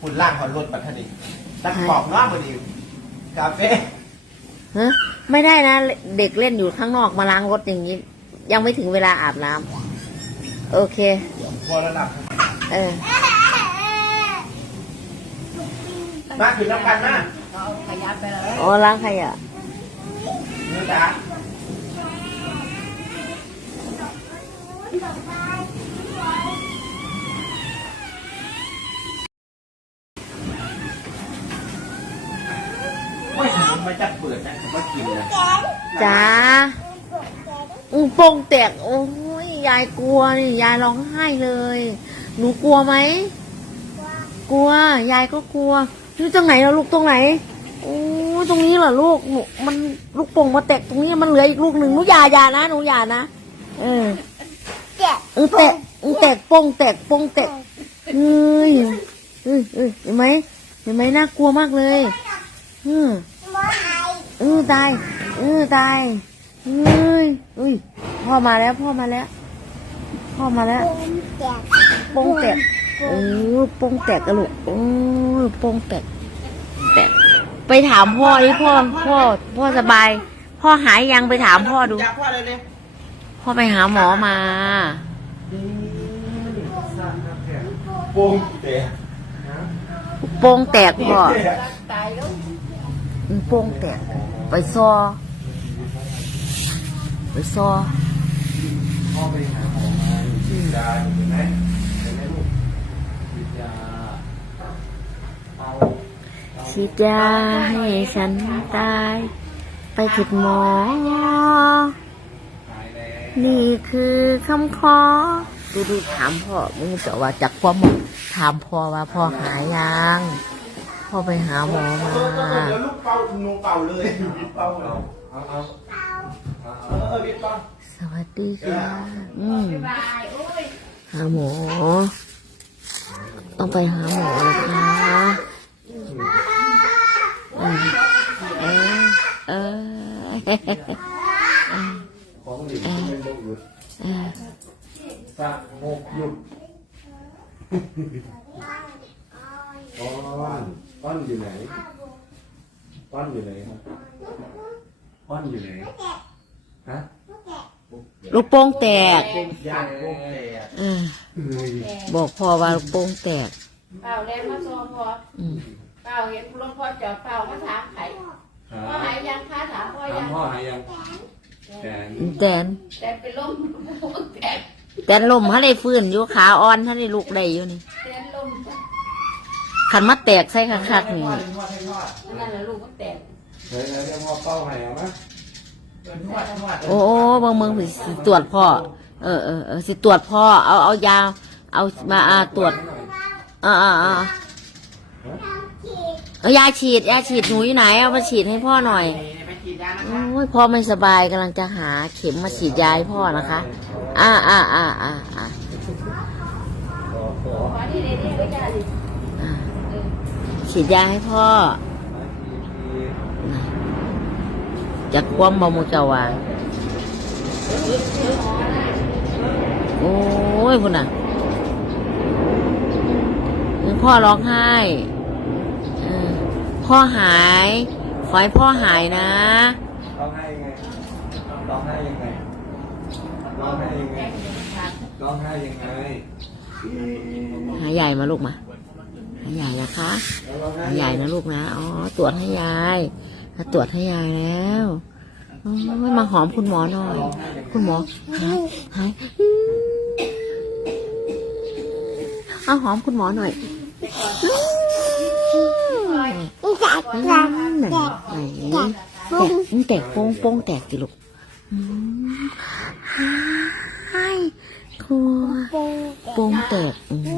คุณล่างหอนรถปัทนีตั้งปอกเน้อมาดีกาแฟฮะไม่ได้นะ เด็กเล่นอยู่ข้างนอกมาล้างรถอย่างนี้ ยังไม่ถึงเวลาอาบน้ำโอเคพอระดับเออมาถึงน้ำกันมาเอาขยับไปเลยอ๋อล้างขยะเนื้อจ๋า ม่ถึงมันจะเปิดนะมว่ากินนะจ้าอือโป่งแตก โอ้ยยายกลัวนี่ยายร้องไห้เลย หนูกลัวไหมกลัว ยายก็กลัวนี่ตรงไหนเราลูกตรงไหนโอ้ตรงนี้เหรอลูกหนูมันลูกโป่งมาแตกตรงนี้มันเหลืออีกลูกหนึ่งหนูอย่าอย่านะหนูอย่านะเออเออแตกเออแตกโป่งแตกโป่งแตกเฮ้ยเฮ้ยเฮ้ยเห็นไหมเห็นไหมน่ากลัวมากเลยอืม เออตายเออตายเอ้ยอุ้ยพ่อมาแล้วพ่อมาแล้ว พ่อมาแล้วโป้งแตกเออโป้งแตกกระลูกเออโป้งแตกแตกไปถามพ่อดิพ่อพ่อพ่อสบาย พ่อหายยังไปถามพ่อดูจับพ่อเลยเลยพ่อไปหาหมอมาโป่งเตะโป้งแตกพ่อตายแล้วอืม โป้งแตกไปซอ ไปซอพ่อไปหาหมอมาฉีดยาเห็นไหมเห็นไหมลูกฉีดยาเอาฉีดยาให้ฉันตาย ไปถิดหมอ หายแล้วนี่คือคำขอดูดูถามพ่อมึงจะว่าจากความหมอถามพ่อว่าพ่อหายยัง พ่อไปหาหมอมาเออเดี๋ยวลูกเป่าหนูเป่าเลยวิทย์เป่าเอาเอาเอาเออเออวิทย์เป่าสวัสดีค่ะอืมบายโอ้ยหาหมอ ต้องไปหาหมอนะคะอืมเออเออของหลินเป็นโรคหยุดเออสักหกหยุด ป้อนป้อนอยู่ไหนป้อนอยู่ไหนครับป้อนอยู่ไหนฮะลูกโป่งแตกยางโรคแตกเออเฮ้ยบอกพ่อว่าลูกโป่งแตกเปล่าเล่นมาโซพออืมเปล่าเห็นรถพ่อจอดเปล่ามาถามไข่ครัพ่อหายยังคะถามพ่อถายัมงพ่อหายยังแกนแตนแต่เป็นลมแตก แตนลมเขาได้ฟื้นอยู่ขาอ่อนเขาได้ลุกได้อยู่นี่เตียนลม ขันมาแตกใส่คักๆนี่ทอดทอดให้ทอดนั่นแหละลูกก็แตกเฮ้ยเดี๋ยวพ่อเป้าให้เอาไหมทอดทอดโอ้โอ้บางเมืองสิตรวจพ่อเออเออเออสิตรวจพ่อ เอาเอายา เอามาตรวจอ่าอ่าอ่าเอายาฉีดยาฉีดหนูอยู่ไหน เอามาฉีดให้พ่อหน่อยโอ้ยพ่อไม่สบายกำลังจะหาเข็มมาฉีดยาให้พ่อนะคะ อ่าอ่าอ่าอ่าอ่า ฉีดยาให้พ่อ จะคว่ำบามุจาวาโอ้ยพุ่นน่ะยังพ่อร้องไห้เออพ่อหาย ขอให้พ่อหายนะ ร้องไห้ยังไง ร้องไห้ยังไง ร้องไห้ยังไง ร้องไห้ยังไง หาใหญ่มาลูกมา หาใหญ่นะคะร้องไห้หาใหญ่นะลูกนะอ๋อตรวจให้ยายถ้าตรวจให้ยายแล้วโอ้ยมาหอมคุณหมอหน่อย คุณหมอหายหายเอาหอมคุณหมอหน่อยนไหนแตกมันแตกโป้งโป้งแตกสิลูกอืมหายกลัวโป้งแตกอืม